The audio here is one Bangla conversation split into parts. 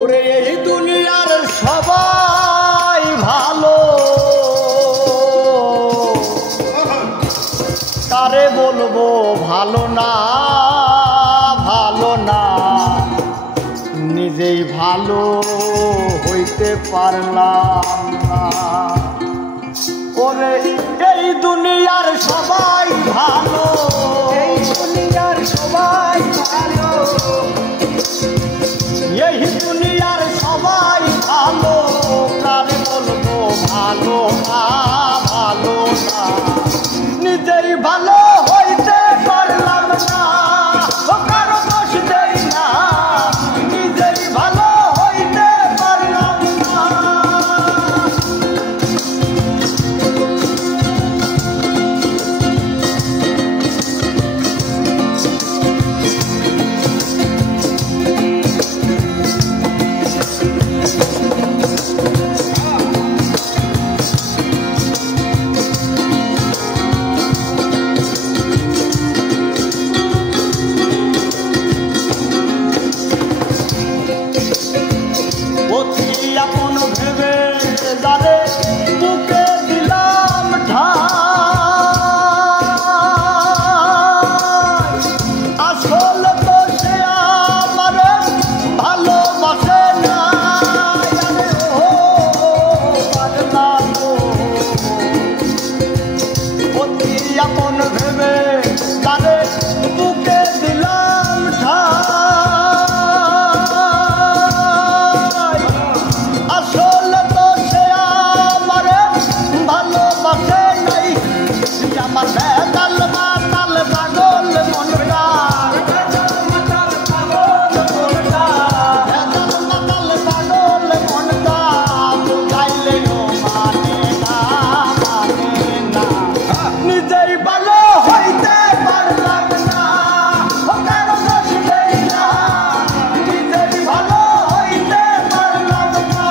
ওরে এই দুনিয়ার সবাই ভালো, কারে বলবো ভালো না, ভালো না, নিজেই ভালো হইতে পারলাম না। ওরে এই দুনিয়ার সবাই ভালো, এই দুনিয়ার সবাই ভালো, এই দুনিয়ার সবাই ভালো, কারে বলবো ভালো না, ভালো না, নিজেই ভালো হইতে পারলাম না, কারো দোষ দেই না, নিজেই ভালো হইতে পারলাম না। আপন ভেবে যারে বুকে দিলাম ঠাই, আসল তো সে আমার ভালোবাসে না, ও পাগলা গো, অতি আপন ভেবে যারে বুকে দিলাম ঠাই, আমার বেতাল মাতাল পাগল মনটা, বেতাল মাতাল পাগল মনটা, বেতাল মাতাল পাগল মনটা, বুঝাইলেও মানে না, মানে না, নিজেই ভালো হইতে পারলাম না, কারো দোষ দেই না, নিজেই ভালো হইতে পারলাম না।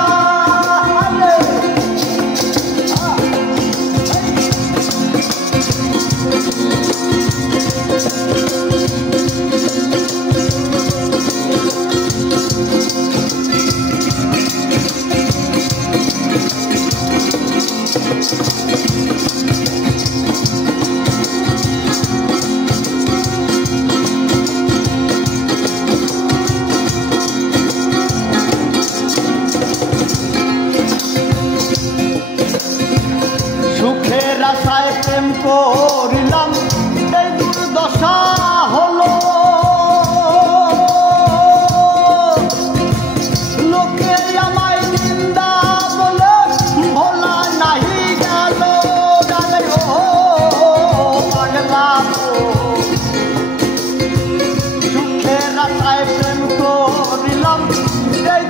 সুখের আশায় প্রেম করিলাম, এই দুর্দশা হলো, লোকে আমায় নিন্দা বলে ভোলা নাহি গেল, জানে ও পাগলা গো, সুখের আশায় প্রেম করিলাম, এই